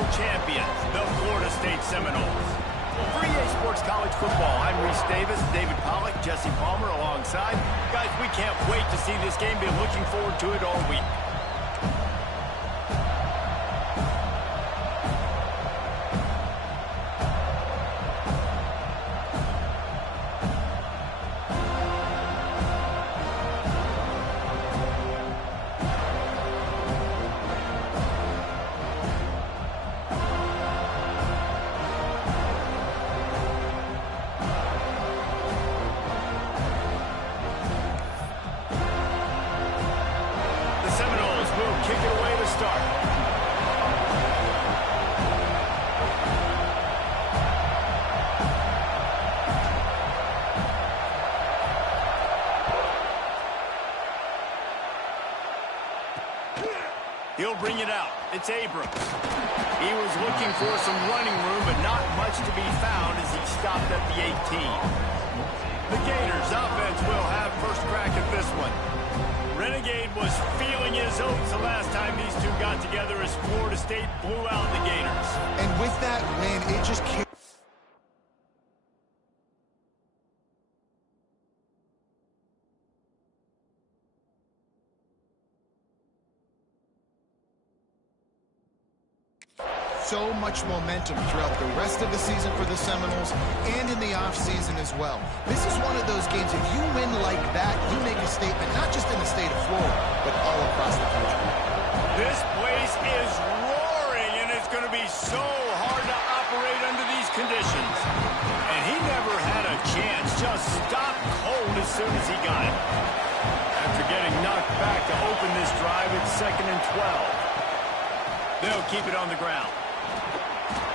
world champions, the Florida State Seminoles. For EA Sports College Football, I'm Reese Davis, David Pollack, Jesse Palmer alongside. Guys, we can't wait to see this game. Been looking forward to it all week. Kick it away to start. He'll bring it out. It's Abrams. He was looking for some running room, but not much to be found as he stopped at the 18. The Gators offense will have first crack at this one. Renegade was feeling his oats the last time these two got together as Florida State blew out the Gators. And with that win, it just can't. So much momentum throughout the rest of the season for the Seminoles and in the offseason as well. This is one of those games, if you win like that, you make a statement, not just in the state of Florida, but all across the country. This place is roaring, and it's going to be so hard to operate under these conditions. And he never had a chance, just stopped cold as soon as he got it. After getting knocked back to open this drive, it's 2nd and 12. They'll keep it on the ground.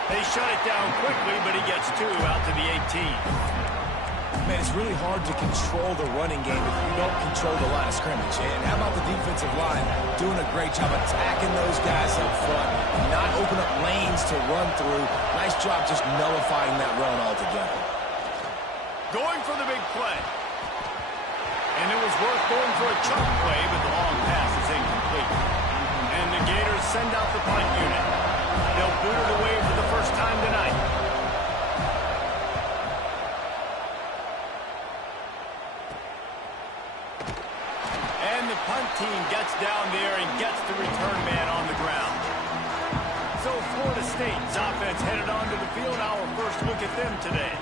They shut it down quickly, but he gets 2 out to the 18. Man, it's really hard to control the running game if you don't control the line of scrimmage. And how about the defensive line doing a great job attacking those guys up front, not open up lanes to run through. Nice job just nullifying that run altogether. Going for the big play. And it was worth going for a chunk play, but the long pass is incomplete. And the Gators send out the punt unit. They'll boot it away for the first time tonight. And the punt team gets down there and gets the return man on the ground. So Florida State's offense headed onto the field. Our first look at them today.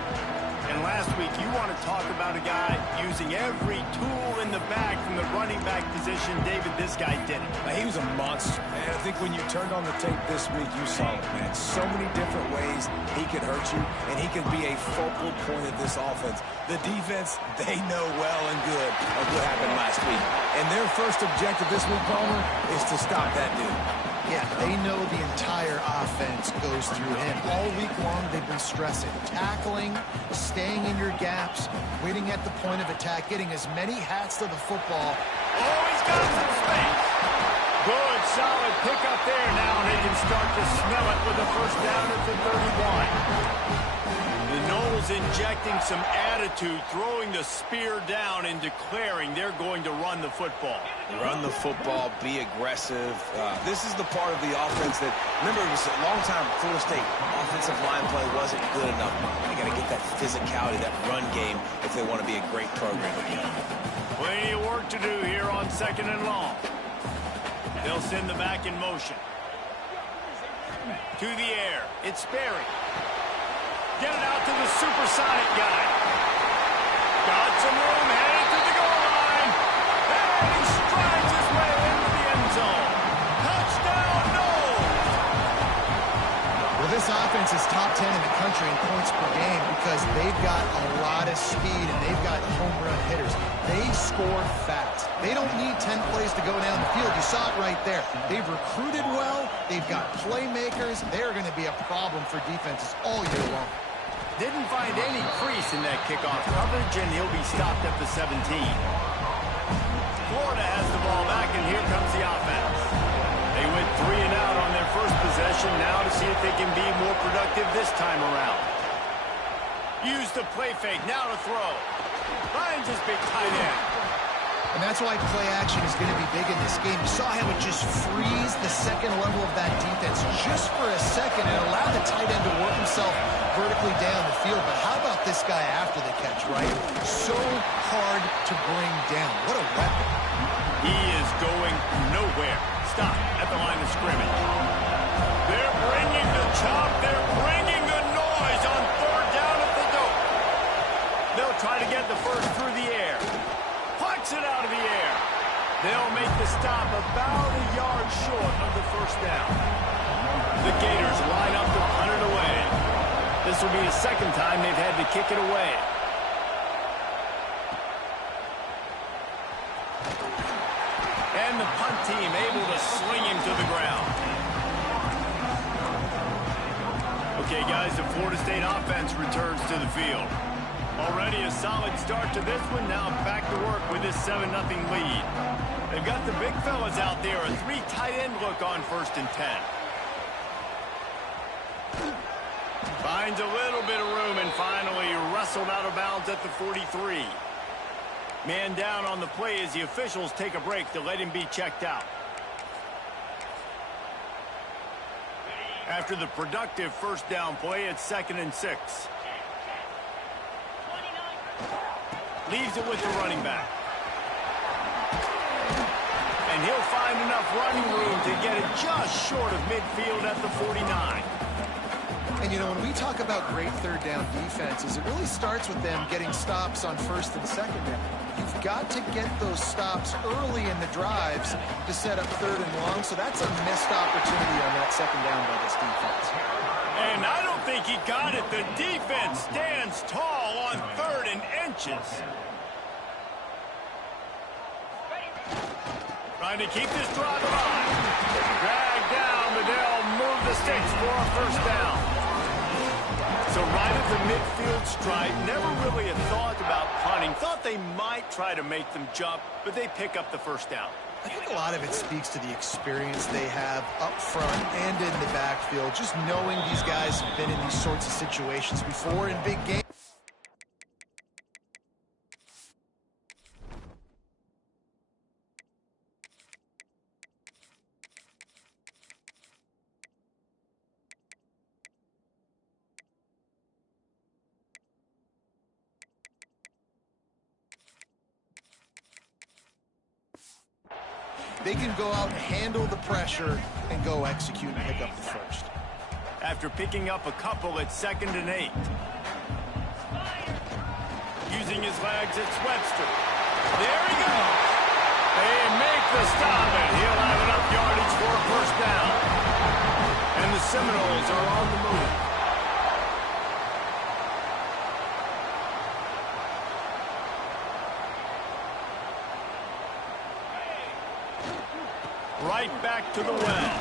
And last week, you want to talk about a guy using every tool in the bag from the running back position. David, this guy did it. He was a monster, man. I think when you turned on the tape this week, you saw it, man. So many different ways he could hurt you, and he could be a focal point of this offense. The defense, they know well and good of what happened last week. And their first objective this week, Palmer, is to stop that dude. Yeah, they know the entire offense goes through him. All week long, they've been stressing. Tackling, staying in your gaps, waiting at the point of attack, getting as many hats to the football. Oh, he's got some space. Good, solid pick up there now, and they can start to smell it with a first down at the 31. The Noles injecting some attitude, throwing the spear down and declaring they're going to run the football. Run the football, be aggressive. This is the part of the offense that, remember, it was a long time Florida State offensive line play wasn't good enough. They got to get that physicality, that run game, if they want to be a great program again. Plenty of work to do here on 2nd and long. They'll send the back in motion. To the air, it's Sperry. Get it out to the supersonic guy. Got some room, headed to the goal line. And he strides his way into the end zone. Touchdown, Noles! Well, this offense is top 10 in the country in points per game because they've got a lot of speed and they've got home run hitters. They score fast. They don't need 10 plays to go down the field. You saw it right there. They've recruited well. They've got playmakers. They're going to be a problem for defenses all year long. Didn't find any crease in that kickoff coverage, and he'll be stopped at the 17. Florida has the ball back, and here comes the offense. They went 3 and out on their first possession, now to see if they can be more productive this time around. Use the play fake, now to throw. Finds his big tight end. And that's why play action is going to be big in this game. You saw how it just frees the second level of that defense just for a second and allowed the tight end to work himself vertically down the field. But how about this guy after the catch, right? So hard to bring down. What a weapon. He is going nowhere. Stop at the line of scrimmage. They're bringing the chop. They're bringing the noise on third down at the dope. They'll try to get the first through the air. Pucks it out of the air. They'll make the stop about a yard short of the first down. The Gators line up to punt it away. This will be the second time they've had to kick it away. And the punt team able to sling him to the ground. Okay, guys, the Florida State offense returns to the field. Already a solid start to this one. Now back to work with this 7-0 lead. They've got the big fellas out there. A 3 tight end look on 1st and 10. Finds a little bit of room and finally wrestled out of bounds at the 43. Man down on the play as the officials take a break to let him be checked out. After the productive first down play, it's 2nd and 6. Leaves it with the running back. And he'll find enough running room to get it just short of midfield at the 49. And, you know, when we talk about great third down defenses, it really starts with them getting stops on 1st and 2nd down. You've got to get those stops early in the drives to set up 3rd and long, so that's a missed opportunity on that 2nd down by this defense. And I don't think he got it. The defense stands tall on 3rd and inches. Trying to keep this drive alive. Dragged down, but they'll move the sticks for a first down. So right at the midfield stripe, never really a thought about punting. Thought they might try to make them jump, but they pick up the first down. I think a lot of it speaks to the experience they have up front and in the backfield. Just knowing these guys have been in these sorts of situations before in big games. They can go out and handle the pressure and go execute and pick up the first. After picking up a couple at 2nd and 8. Using his legs, it's Webster. There he goes. They make the stop, and he'll have enough yardage for a first down. And the Seminoles are on the move. Right back to the well.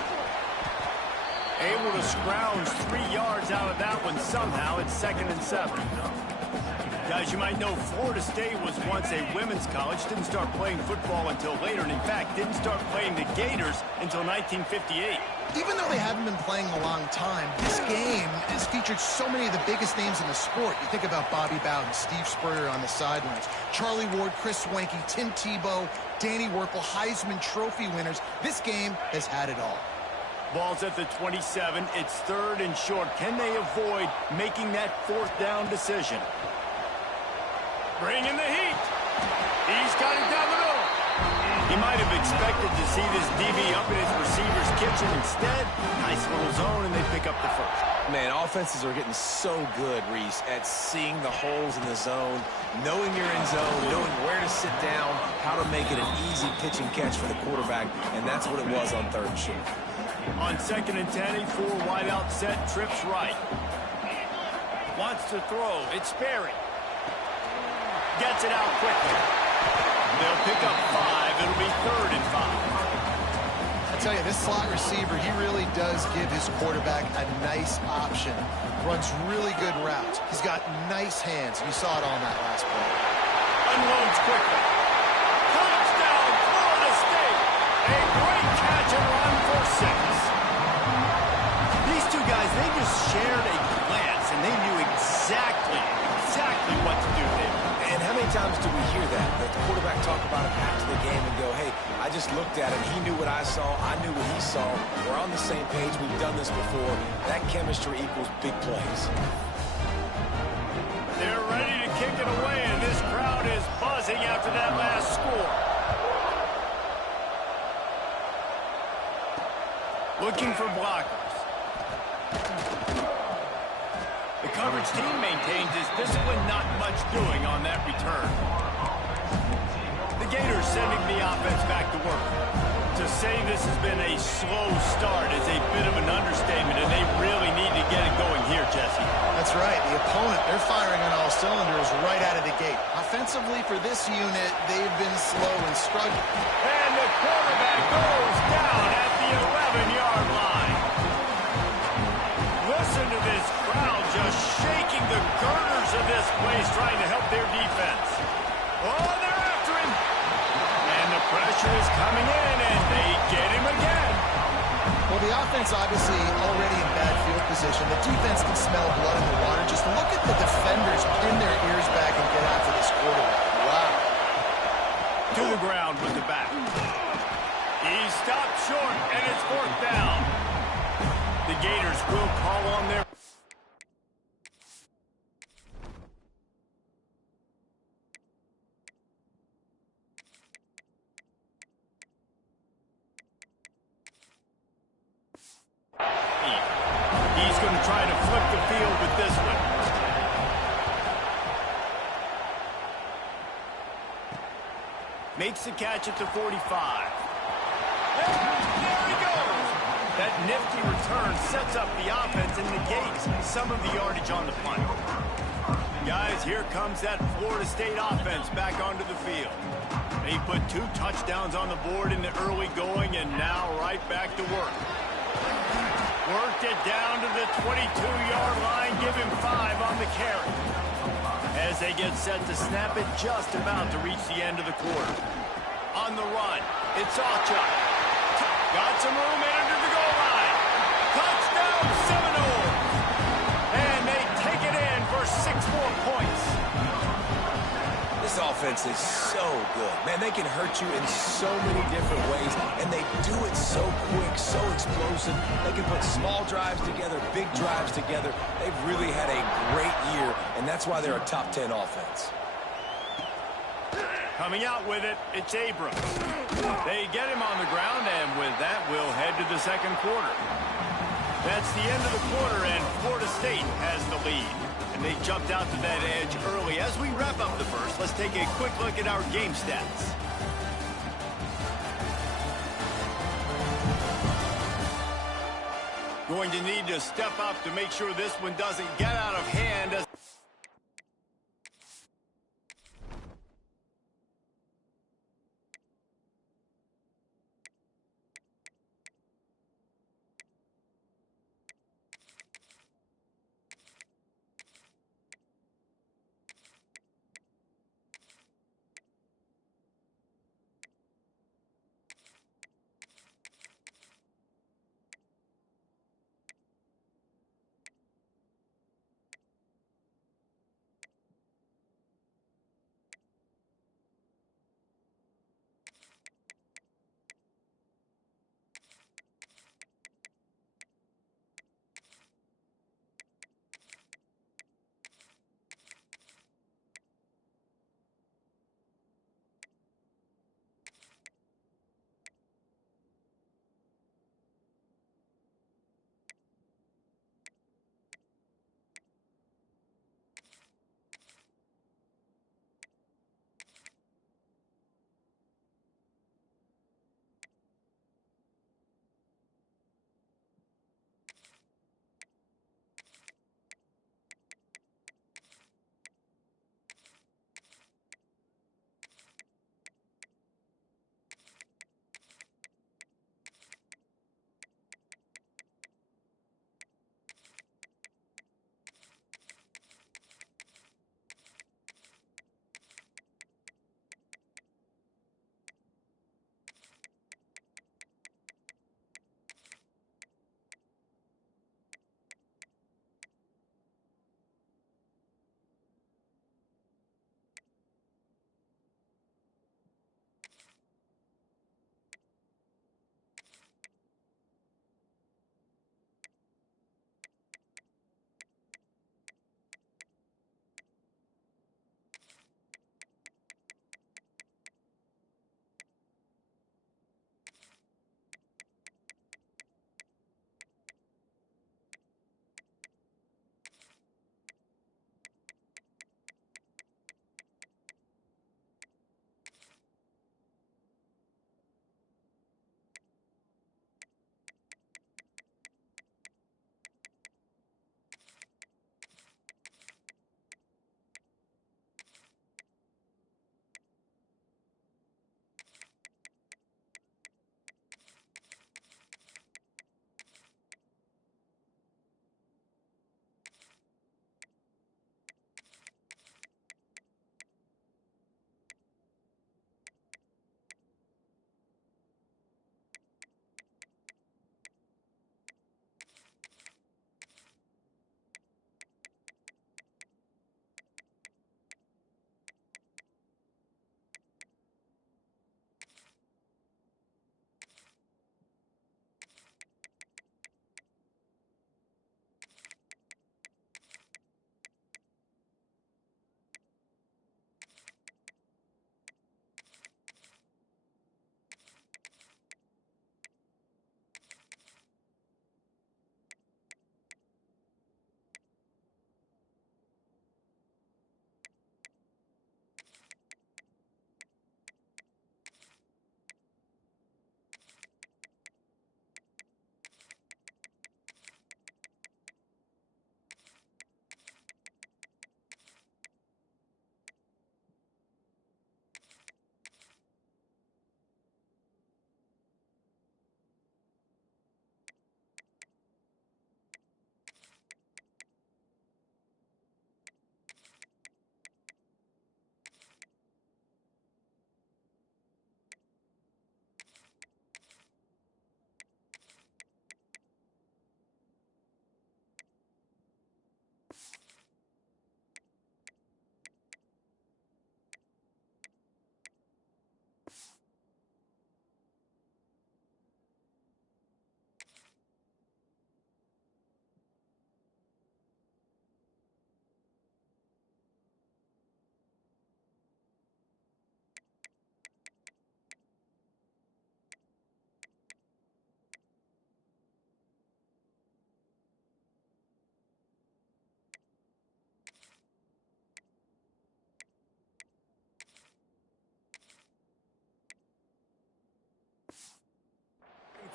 Able to scrounge 3 yards out of that one somehow. It's 2nd and 7. Guys, you might know Florida State was once a women's college. Didn't start playing football until later. And in fact, didn't start playing the Gators until 1958. Even though they haven't been playing a long time, this game has featured so many of the biggest names in the sport. You think about Bobby Bowden, Steve Spurrier on the sidelines, Charlie Ward, Chris Swanky, Tim Tebow, Danny Werfel, Heisman Trophy winners. This game has had it all. Ball's at the 27. It's 3rd and short. Can they avoid making that 4th down decision? Bringing the heat. He's got it down the middle. He might have expected to see this DB up in his receiver's kitchen. Instead, nice little zone, and they pick up the first. Man, offenses are getting so good, Reese, at seeing the holes in the zone, knowing you're in zone, knowing where to sit down, how to make it an easy pitch and catch for the quarterback, and that's what it was on 3rd and short. On 2nd and 10, a 4 wide out set, trips right. Wants to throw. It's Sperry. Gets it out quickly. They'll pick up 5. It'll be 3rd and 5. I tell you, this slot receiver, he really does give his quarterback a nice option. Runs really good routes. He's got nice hands. You saw it on that last play. Unloads quickly. Touchdown, Florida State. A great catch and run for 6. These two guys, they just shared a glance, and they knew exactly what to do there. And how many times do we hear that? The quarterback talk about it looked at him. He knew what I saw. I knew what he saw. We're on the same page. We've done this before. That chemistry equals big plays. They're ready to kick it away, and this crowd is buzzing after that last score. Looking for blockers. The coverage team maintains his discipline, not much doing on that return. The Gators sending the offense back to work. To say this has been a slow start is a bit of an understatement, and they really need to get it going here, Jesse. That's right. The opponent, they're firing on all cylinders right out of the gate. Offensively for this unit, they've been slow and struggling. And the quarterback goes down at the 11-yard line. Listen to this crowd just shaking the girders of this place, trying to help their defense. Oh, they're after him. And the pressure is coming in, and they get him again. Well, the offense obviously already in bad field position. The defense can smell blood in the water. Just look at the defenders pin their ears back and get after this quarterback. Wow. To the ground with the back. He stopped short, and it's fourth down. The Gators will call on their... He's going to try to flip the field with this one. Makes the catch at the 45. There he goes. That nifty return sets up the offense and negates some of the yardage on the punt. Guys, here comes that Florida State offense back onto the field. They put 2 touchdowns on the board in the early going, and now right back to work. Worked it down to the 22-yard line, give him 5 on the carry. As they get set to snap it, just about to reach the end of the quarter. On the run, it's Alchuk. Got some room in under the goal line. Touchdown Seminole! And they take it in for 6 more points. This offense is so good. Man, they can hurt you in so many different ways, and they do it so quick, so explosive. They can put small drives together, big drives together. They've really had a great year, and that's why they're a top 10 offense. Coming out with it, it's Abrams. They get him on the ground, and with that, we'll head to the second quarter. That's the end of the quarter, and Florida State has the lead. And they jumped out to that edge early. As we wrap up the first, let's take a quick look at our game stats. Going to need to step up to make sure this one doesn't get out of hand.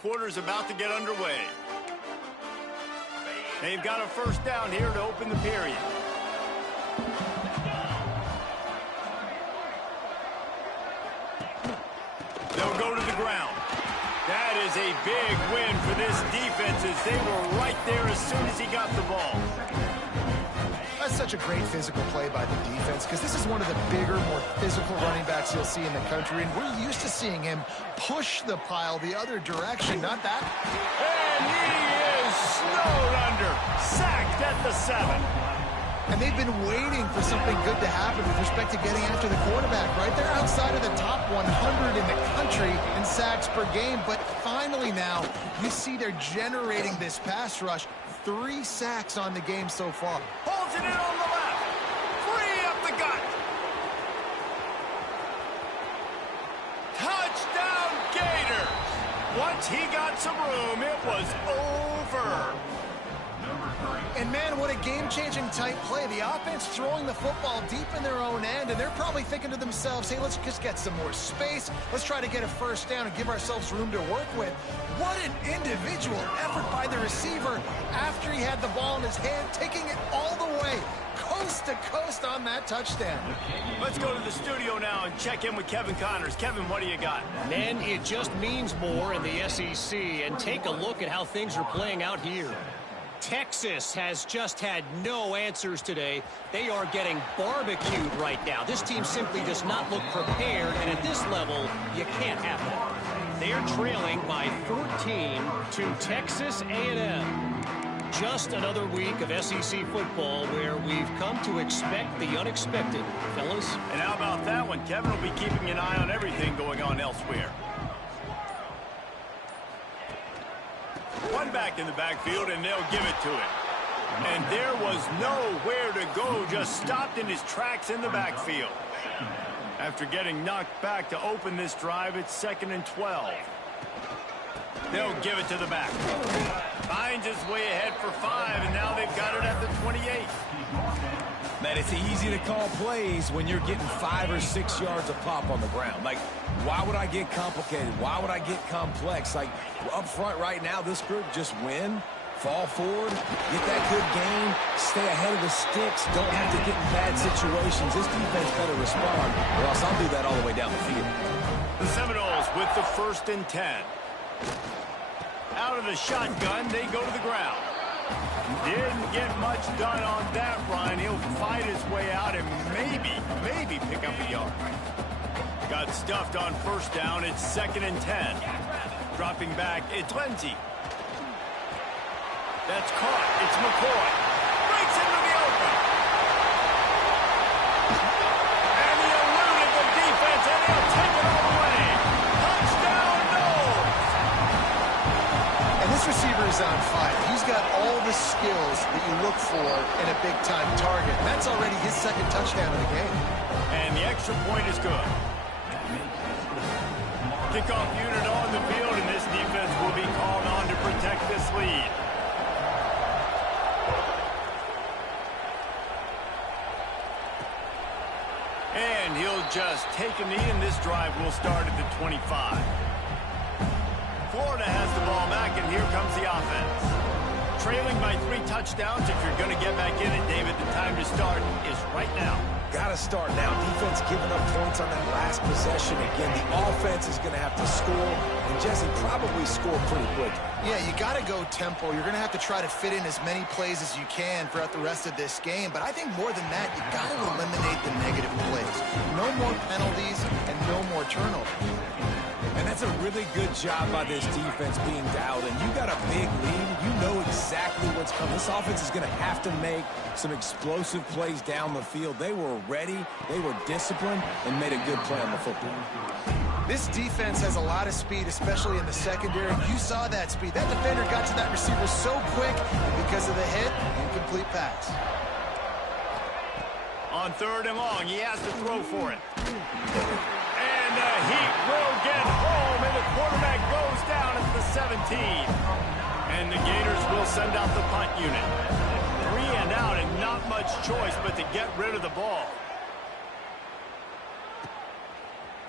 quarter's about to get underway. They've got a first down here to open the period. They'll go to the ground. That is a big win for this defense as they were right there as soon as he got the ball. That's such a great physical play by the defense because this is one of the bigger, more physical running backs you'll see in the country, and we're used to seeing him push the pile the other direction, not that. And he is snowed under, sacked at the 7. And they've been waiting for something good to happen with respect to getting after the quarterback, right? They're outside of the top 100 in the country in sacks per game, but finally now you see they're generating this pass rush. 3 sacks on the game so far. Holds it in on the left. 3 up the gut. Touchdown Gators. Once he got some room, it was over. And man, what a game-changing type play. The offense throwing the football deep in their own end, and they're probably thinking to themselves, hey, let's just get some more space. Let's try to get a first down and give ourselves room to work with. What an individual effort by the receiver after he had the ball in his hand, taking it all the way, coast to coast on that touchdown. Let's go to the studio now and check in with Kevin Connors. Kevin, what do you got? Men, it just means more in the SEC, and take a look at how things are playing out here. Texas has just had no answers today. They are getting barbecued right now. This team simply does not look prepared, and at this level, you can't have it. They're trailing by 13 to Texas A&M. Just another week of SEC football where we've come to expect the unexpected, fellas. And how about that one? Kevin will be keeping an eye on everything going on elsewhere. One back in the backfield, and they'll give it to him. And there was nowhere to go, just stopped in his tracks in the backfield. After getting knocked back to open this drive, it's 2nd and 12. They'll give it to the back. Finds his way ahead for 5, and now they've got it at the 28. Man, it's easy to call plays when you're getting 5 or 6 yards of pop on the ground. Like, why would I get complicated? Why would I get complex? Like, up front right now, this group just win, fall forward, get that good gain, stay ahead of the sticks, don't have to get in bad situations. This defense better respond, or else I'll do that all the way down the field. The Seminoles with the 1st and 10. Out of the shotgun, they go to the ground. Didn't get much done on that run. He'll fight his way out and maybe pick up a yard. Got stuffed on 1st down. It's 2nd and 10. Dropping back, it's Lindsey. That's caught. It's McCoy. Breaks into the open. And he eluded the defense, and he'll take it all the way. Touchdown, Noles. And this receiver is on fire. He's got all the skills that you look for in a big-time target. That's already his 2nd touchdown of the game. And the extra point is good. Kickoff unit on the field, and this defense will be called on to protect this lead. And he'll just take a knee, and this drive will start at the 25. Florida has the ball back, and here comes the offense. Trailing by 3 touchdowns. If you're going to get back in it, David, the time to start is right now. Got to start now. Defense giving up points on that last possession. Again, the offense is going to have to score, and Jesse probably score pretty quick. Yeah, you got to go tempo. You're going to have to try to fit in as many plays as you can throughout the rest of this game. But I think more than that, you got to eliminate the negative plays. No more penalties and no more turnovers. And that's a really good job by this defense being dialed in. You got a big lead. You know exactly what's coming. This offense is going to have to make some explosive plays down the field. They were ready, they were disciplined, and made a good play on the football. This defense has a lot of speed, especially in the secondary. You saw that speed. That defender got to that receiver so quick, and because of the hit, incomplete pass. On 3rd and long, he has to throw for it. And the Heat will get home, and the quarterback goes down at the 17. And the Gators will send out the punt unit. 3 and out, and not much choice but to get rid of the ball.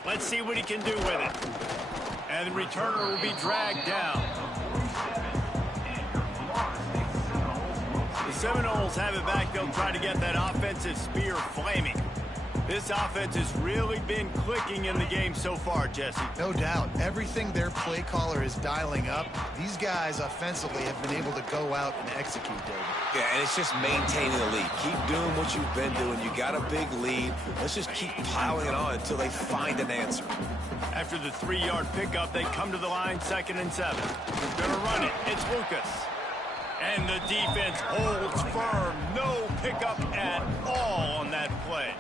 Let's see what he can do with it. And the returner will be dragged down. The Seminoles have it back. They'll try to get that offensive spear flaming. This offense has really been clicking in the game so far, Jesse. No doubt. Everything their play caller is dialing up, these guys offensively have been able to go out and execute, David. Yeah, and it's just maintaining the lead. Keep doing what you've been doing. You got a big lead. Let's just keep piling it on until they find an answer. After the 3-yard pickup, they come to the line, 2nd and 7. Gonna run it. It's Lucas. And the defense holds firm. No pickup at all on that play.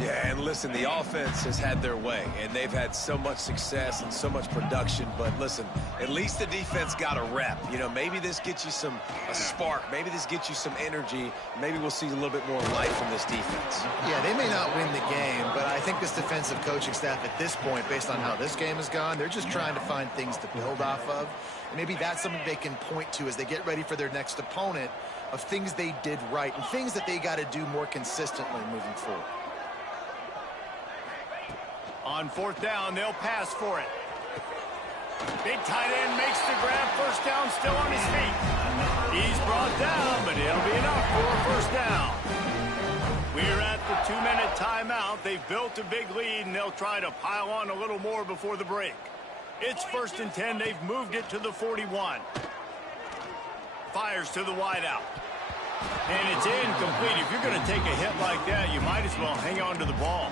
Yeah, and listen, the offense has had their way, and they've had so much success and so much production. But listen, at least the defense got a rep. You know, maybe this gets you a spark. Maybe this gets you some energy. Maybe we'll see a little bit more life from this defense. Yeah, they may not win the game, but I think this defensive coaching staff at this point, based on how this game has gone, they're just trying to find things to build off of. And maybe that's something they can point to as they get ready for their next opponent, of things they did right and things that they got to do more consistently moving forward. On 4th down, they'll pass for it. Big tight end makes the grab. 1st down, still on his feet. He's brought down, but it'll be enough for a 1st down. We're at the 2-minute timeout. They've built a big lead, and they'll try to pile on a little more before the break. It's 1st and 10. They've moved it to the 41. Fires to the wideout. And it's incomplete. If you're going to take a hit like that, you might as well hang on to the ball.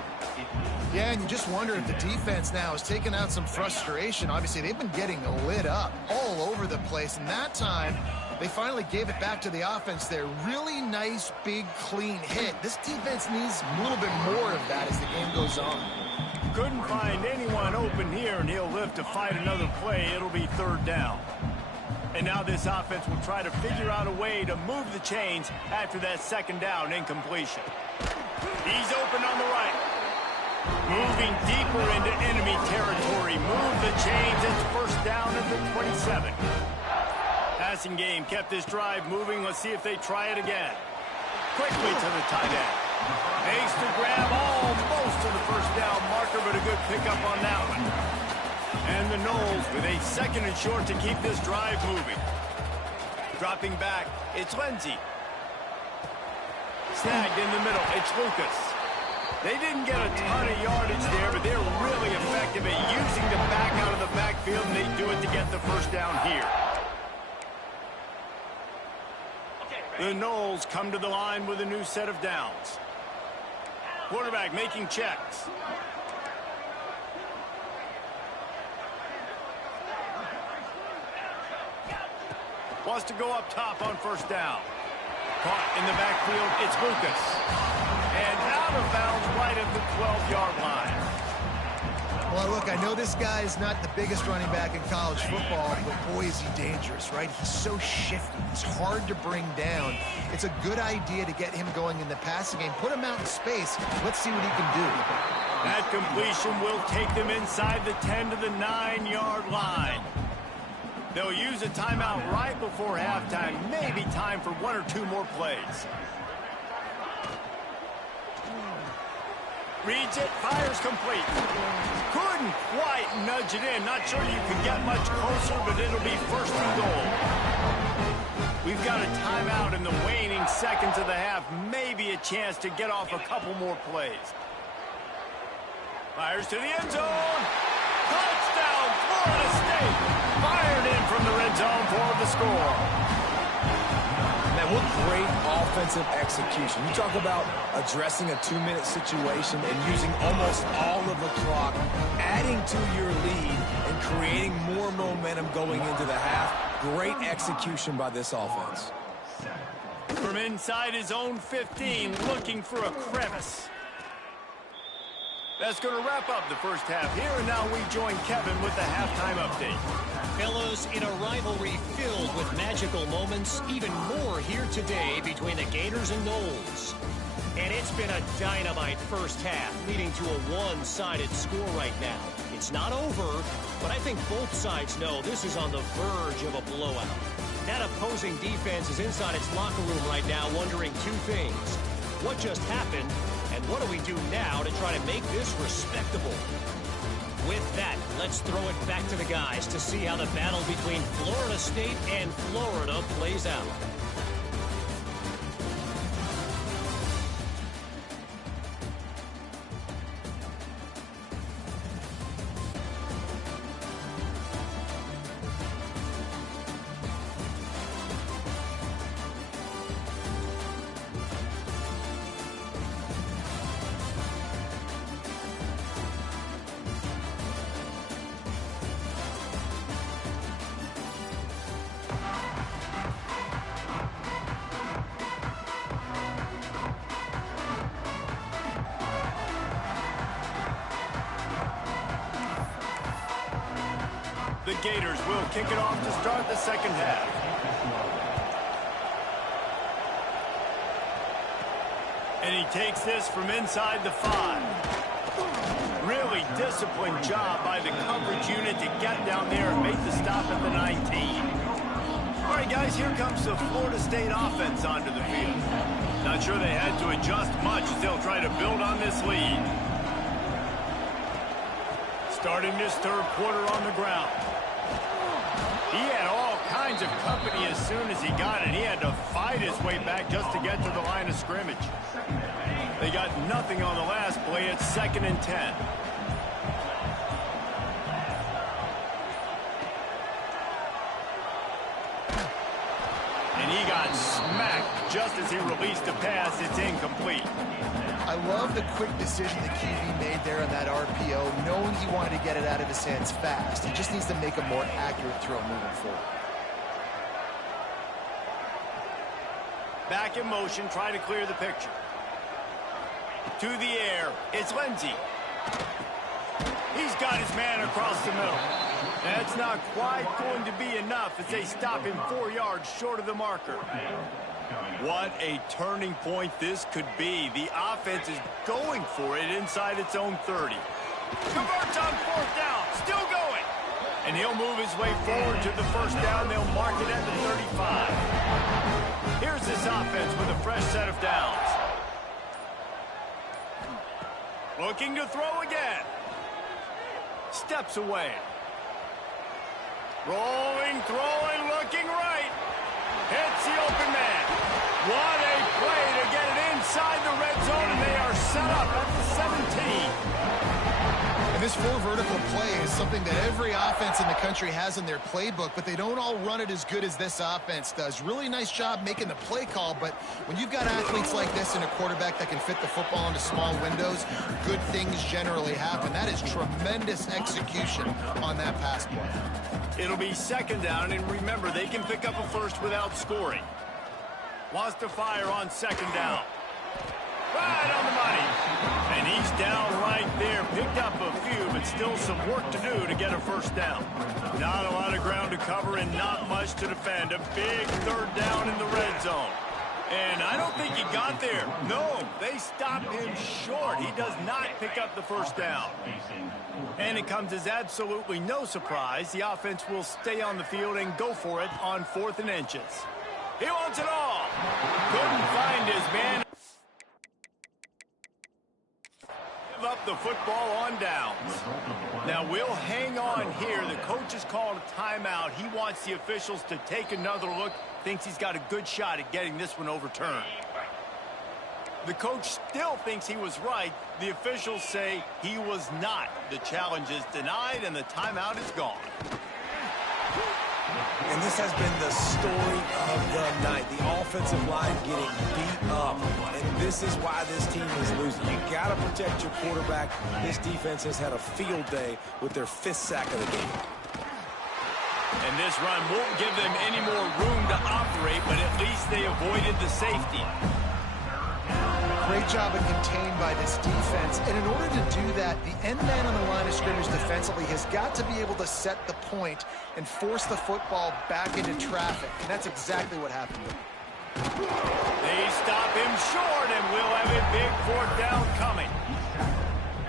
Yeah, and you just wonder if the defense now has taken out some frustration. Obviously, they've been getting lit up all over the place, and that time they finally gave it back to the offense there. Really nice, big, clean hit. This defense needs a little bit more of that as the game goes on. Couldn't find anyone open here, and he'll live to fight another play. It'll be 3rd down. And now this offense will try to figure out a way to move the chains after that 2nd down incompletion. He's open on the right. Moving deeper into enemy territory. Move the chains. It's 1st down at the 27. Passing game kept this drive moving. Let's see if they try it again. Quickly to the tight end. Makes the grab almost to the 1st down marker, but a good pickup on that one. And the Noles with a 2nd and short to keep this drive moving. Dropping back, it's Lindsey. Snagged in the middle, it's Lucas. They didn't get a ton of yardage there, but they're really effective at using the back out of the backfield, and they do it to get the 1st down here. The Noles come to the line with a new set of downs. Quarterback making checks. Wants to go up top on 1st down. Caught in the backfield, it's Lucas. And out of bounds right at the 12-yard line. Well, look, I know this guy is not the biggest running back in college football, but boy, is he dangerous, right? He's so shifty. He's hard to bring down. It's a good idea to get him going in the passing game. Put him out in space. Let's see what he can do. That completion will take them inside the 10 to the 9-yard line. They'll use a timeout right before halftime. Maybe time for 1 or 2 more plays. Reads it, fires complete. Couldn't quite nudge it in. Not sure you can get much closer, but it'll be 1st and goal. We've got a timeout in the waning seconds of the half. Maybe a chance to get off a couple more plays. Fires to the end zone. Touchdown, Florida State. Fired in from the red zone for the score. Man, what great offensive execution. You talk about addressing a 2-minute situation and using almost all of the clock, adding to your lead and creating more momentum going into the half. Great execution by this offense. From inside his own 15, looking for a crevice. That's going to wrap up the 1st half here, and now we join Kevin with the halftime update. Fellas, in a rivalry filled with magical moments, even more here today between the Gators and Noles. And it's been a dynamite 1st half, leading to a one-sided score right now. It's not over, but I think both sides know this is on the verge of a blowout. That opposing defense is inside its locker room right now wondering 2 things. What just happened, and what do we do now to try to make this respectable? With that, let's throw it back to the guys to see how the battle between Florida State and Florida plays out. The Gators will kick it off to start the second half. And he takes this from inside the 5. Really disciplined job by the coverage unit to get down there and make the stop at the 19. All right, guys, here comes the Florida State offense onto the field. Not sure they had to adjust much as they'll try to build on this lead. Starting this third quarter on the ground. He had all kinds of company as soon as he got it. He had to fight his way back just to get to the line of scrimmage. They got nothing on the last play. It's 2nd and 10. And he got smacked just as he released a pass. It's incomplete. I love the quick decision the QB made there on that RPO, knowing he wanted to get it out of his hands fast. He just needs to make a more accurate throw moving forward. Back in motion, try to clear the picture. To the air, it's Lindsey. He's got his man across the middle. That's not quite going to be enough as they stop him 4 yards short of the marker. What a turning point this could be. The offense is going for it inside its own 30. Converts on 4th down, still going. And he'll move his way forward to the 1st down. They'll mark it at the 35. Here's this offense with a fresh set of downs. Looking to throw again. Steps away. Rolling, throwing, looking right. Hits the open man. What a play to get it inside the red zone, and they are set up at the 17. And this 4 vertical play is something that every offense in the country has in their playbook, but they don't all run it as good as this offense does. Really nice job making the play call, but when you've got athletes like this and a quarterback that can fit the football into small windows, good things generally happen. That is tremendous execution on that pass play. It'll be 2nd down, and remember, they can pick up a first without scoring. Wants to fire on 2nd down. Right on the money. And he's down right there. Picked up a few, but still some work to do to get a 1st down. Not a lot of ground to cover and not much to defend. A big 3rd down in the red zone. And I don't think he got there. No, they stopped him short. He does not pick up the 1st down. And it comes as absolutely no surprise. The offense will stay on the field and go for it on 4th and inches. He wants it all. Couldn't find his man. Give up the football on downs. Now we'll hang on here. The coach has called a timeout. He wants the officials to take another look. Thinks he's got a good shot at getting this one overturned. The coach still thinks he was right. The officials say he was not. The challenge is denied and the timeout is gone. And this has been the story of the night. The offensive line getting beat up. And this is why this team is losing. You got to protect your quarterback. This defense has had a field day with their 5th sack of the game. And this run won't give them any more room to operate, but at least they avoided the safety. Great job of contained by this defense. And in order to do that, the end man on the line of scrimmage defensively has got to be able to set the point and force the football back into traffic. And that's exactly what happened. They stop him short, and we'll have a big 4th down coming.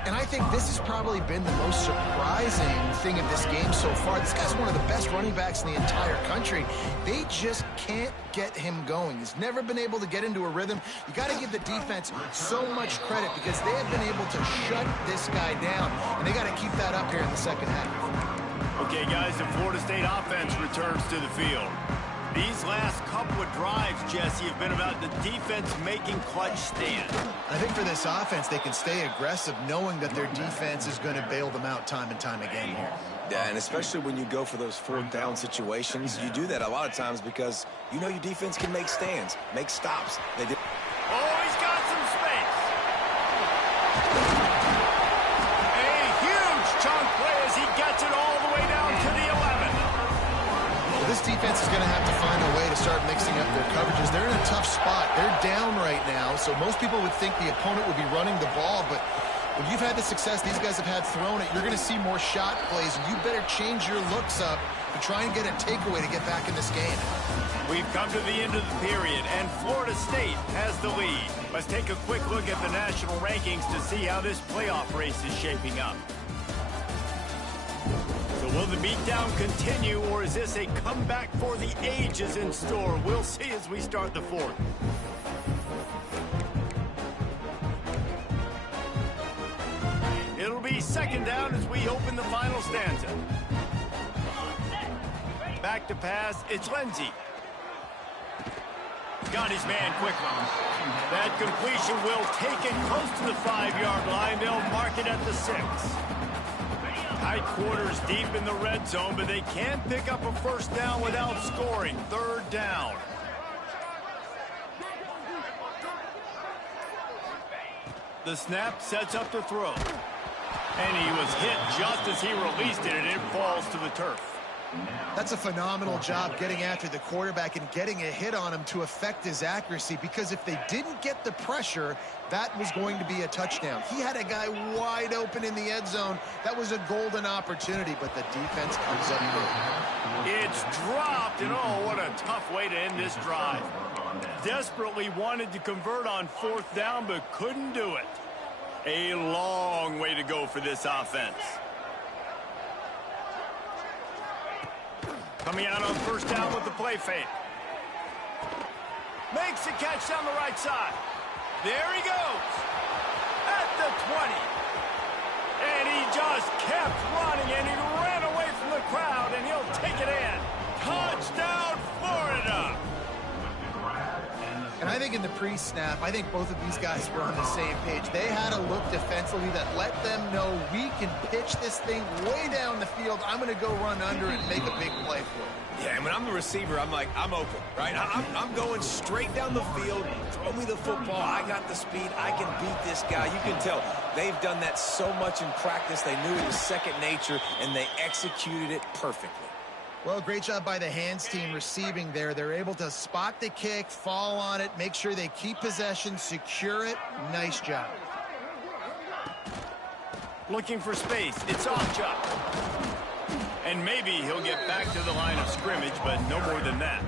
And I think this has probably been the most surprising thing of this game so far. This guy's one of the best running backs in the entire country. They just can't get him going. He's never been able to get into a rhythm. You got to give the defense so much credit because they have been able to shut this guy down, and they got to keep that up here in the second half. Okay, guys, the Florida State offense returns to the field. These last couple of drives, Jesse, have been about the defense making clutch stands. I think for this offense, they can stay aggressive knowing that their defense is going to bail them out time and time again here. Yeah, and especially when you go for those fourth down situations, you do that a lot of times because you know your defense can make stands, make stops. They did. Oh, he's got some space. A huge chunk play as he gets it all the way down to the 11. This defense is going to have to find a way to start mixing up their coverages. They're in a tough spot. They're down right now, so most people would think the opponent would be running the ball, but when you've had the success these guys have had throwing it, you're going to see more shot plays, and you better change your looks up to try and get a takeaway to get back in this game. We've come to the end of the period, and Florida State has the lead. Let's take a quick look at the national rankings to see how this playoff race is shaping up. So will the beatdown continue, or is this a comeback for the ages in store? We'll see as we start the fourth. It'll be second down as we open the final stanza. Back to pass, it's Lindsey. Got his man quickly. That completion will take it close to the 5-yard line. They'll mark it at the 6. Tight quarters deep in the red zone, but they can't pick up a first down without scoring. Third down. The snap sets up the throw. And he was hit just as he released it, and it falls to the turf. That's a phenomenal job getting after the quarterback and getting a hit on him to affect his accuracy, because if they didn't get the pressure, that was going to be a touchdown. He had a guy wide open in the end zone. That was a golden opportunity, but the defense comes up big. It's dropped, and oh, what a tough way to end this drive. Desperately wanted to convert on fourth down, but couldn't do it. A long way to go for this offense. Coming out on first down with the play fake. Makes a catch down the right side. There he goes. At the 20. And he just kept running, and he ran away from the crowd, and he'll take it in. Touchdown, Florida. And I think in the pre-snap, I think both of these guys were on the same page. They had a look defensively that let them know we can pitch this thing way down the field. I'm going to go run under it and make a big play for it. Yeah, and when I'm the receiver, I'm like, I'm open, right? I'm going straight down the field. Throw me the football. I got the speed. I can beat this guy. You can tell they've done that so much in practice. They knew it was second nature, and they executed it perfectly. Well, great job by the hands team receiving there. They're able to spot the kick, fall on it, make sure they keep possession, secure it. Nice job. Looking for space. It's off Chuck. And maybe he'll get back to the line of scrimmage, but no more than that.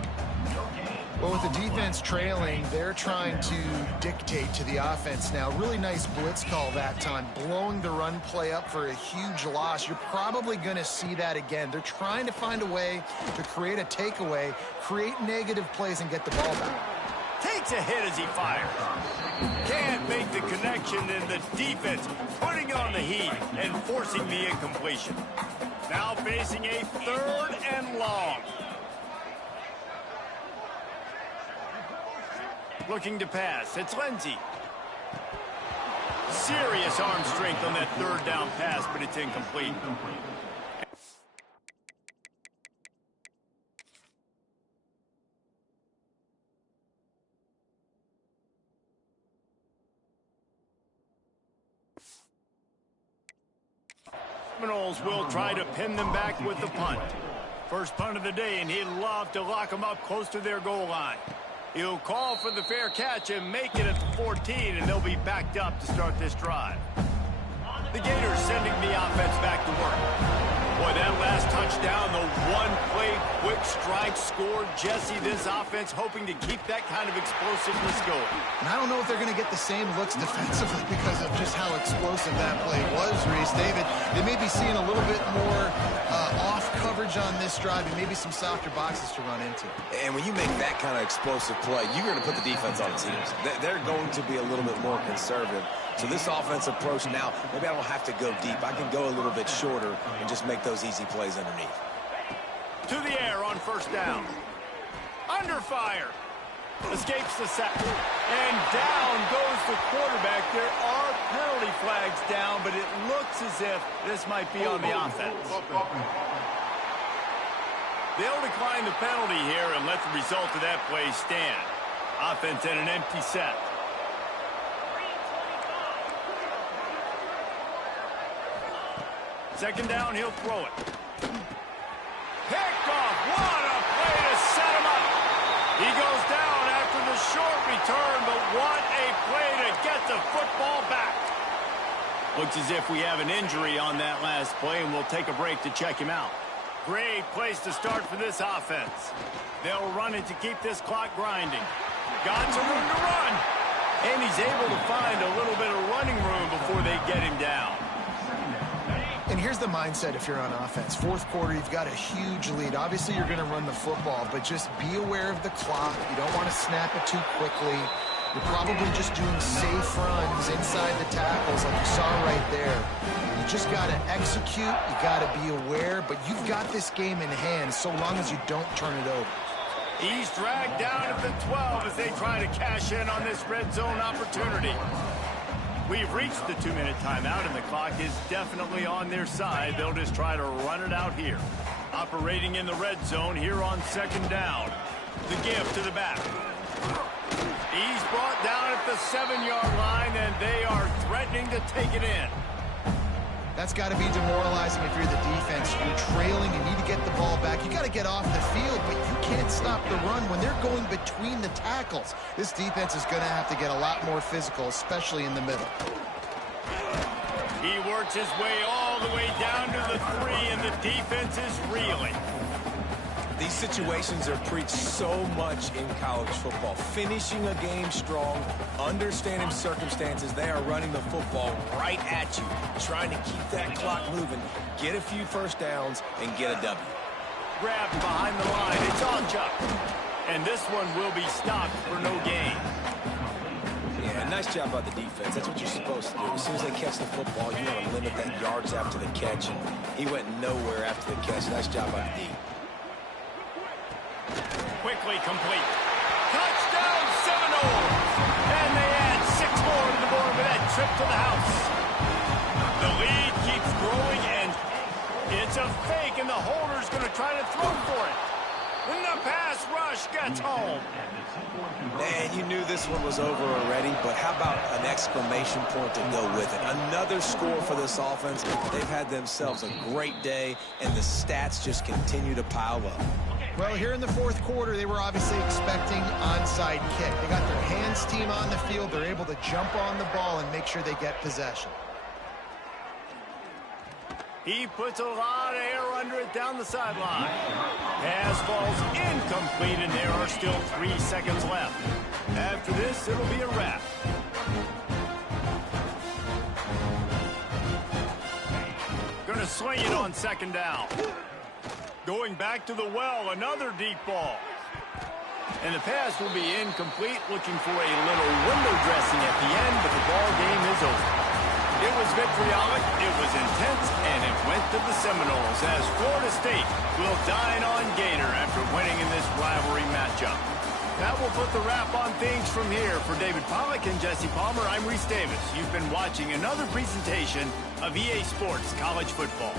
Well, with the defense trailing, they're trying to dictate to the offense now. Really nice blitz call that time, blowing the run play up for a huge loss. You're probably going to see that again. They're trying to find a way to create a takeaway, create negative plays, and get the ball back. Takes a hit as he fires. Can't make the connection, and the defense putting on the heat and forcing the incompletion. Now facing a third and long. Looking to pass. It's Lindsey. Serious arm strength on that third down pass, but it's incomplete. Seminoles will try to pin them back with the punt. First punt of the day, and he'd love to lock them up close to their goal line. He'll call for the fair catch and make it at the 14, and they'll be backed up to start this drive. The Gators sending the offense back to work. Boy, that last touchdown, the one-play quick strike scored. Jesse, this offense hoping to keep that kind of explosiveness going. And I don't know if they're going to get the same looks defensively because of just how explosive that play was, Reese. David, they may be seeing a little bit more off coverage on this drive and maybe some softer boxes to run into. And when you make that kind of explosive play, you're going to put the defense on its heels. They're going to be a little bit more conservative. So this offense approach now, maybe I don't have to go deep. I can go a little bit shorter and just make those easy plays underneath. To the air on first down. Under fire. Escapes the sack. And down goes the quarterback. There are penalty flags down, but it looks as if this might be on the offense. They'll decline the penalty here and let the result of that play stand. Offense in an empty set. Second down, he'll throw it. Picked off. What a play to set him up. He goes down after the short return, but what a play to get the football back. Looks as if we have an injury on that last play, and we'll take a break to check him out. Great place to start for this offense. They'll run it to keep this clock grinding. Got some room to run. And he's able to find a little bit of running room before they get him down. And here's the mindset if you're on offense. Fourth quarter, you've got a huge lead. Obviously, you're going to run the football, but just be aware of the clock. You don't want to snap it too quickly. You're probably just doing safe runs inside the tackles like you saw right there. You just got to execute. You got to be aware, but you've got this game in hand so long as you don't turn it over. He's dragged down at the 12 as they try to cash in on this red zone opportunity. We've reached the 2-minute timeout, and the clock is definitely on their side. They'll just try to run it out here. Operating in the red zone here on second down. The give to the back. He's brought down at the 7-yard line, and they are threatening to take it in. That's got to be demoralizing if you're the defense. You're trailing, you need to get the ball back. You got to get off the field, but you can't stop the run when they're going between the tackles. This defense is going to have to get a lot more physical, especially in the middle. He works his way all the way down to the 3, and the defense is reeling. These situations are preached so much in college football. Finishing a game strong, understanding circumstances. They are running the football right at you, trying to keep that clock moving, get a few first downs, and get a W. Grabbed behind the line. It's on Chuck. And this one will be stopped for no gain. Yeah, nice job by the defense. That's what you're supposed to do. As soon as they catch the football, you want to limit that yards after the catch. And he went nowhere after the catch. Nice job by the D. Quickly complete. Touchdown Seminoles! And they add 6 more to the board with that trip to the house. The lead keeps growing, and it's a fake, and the holder's going to try to throw for it. And the pass rush gets home. Man, you knew this one was over already, but how about an exclamation point to go with it? Another score for this offense. They've had themselves a great day, and the stats just continue to pile up. Well, here in the fourth quarter, they were obviously expecting onside kick. They got their hands team on the field. They're able to jump on the ball and make sure they get possession. He puts a lot of air under it down the sideline. Pass falls incomplete, and there are still 3 seconds left. After this, it'll be a wrap. Gonna swing it on second down. Going back to the well, another deep ball. And the pass will be incomplete, looking for a little window dressing at the end, but the ball game is over. It was vitriolic, it was intense, and it went to the Seminoles as Florida State will dine on Gator after winning in this rivalry matchup. That will put the wrap on things from here. For David Pollack and Jesse Palmer, I'm Reese Davis. You've been watching another presentation of EA Sports College Football.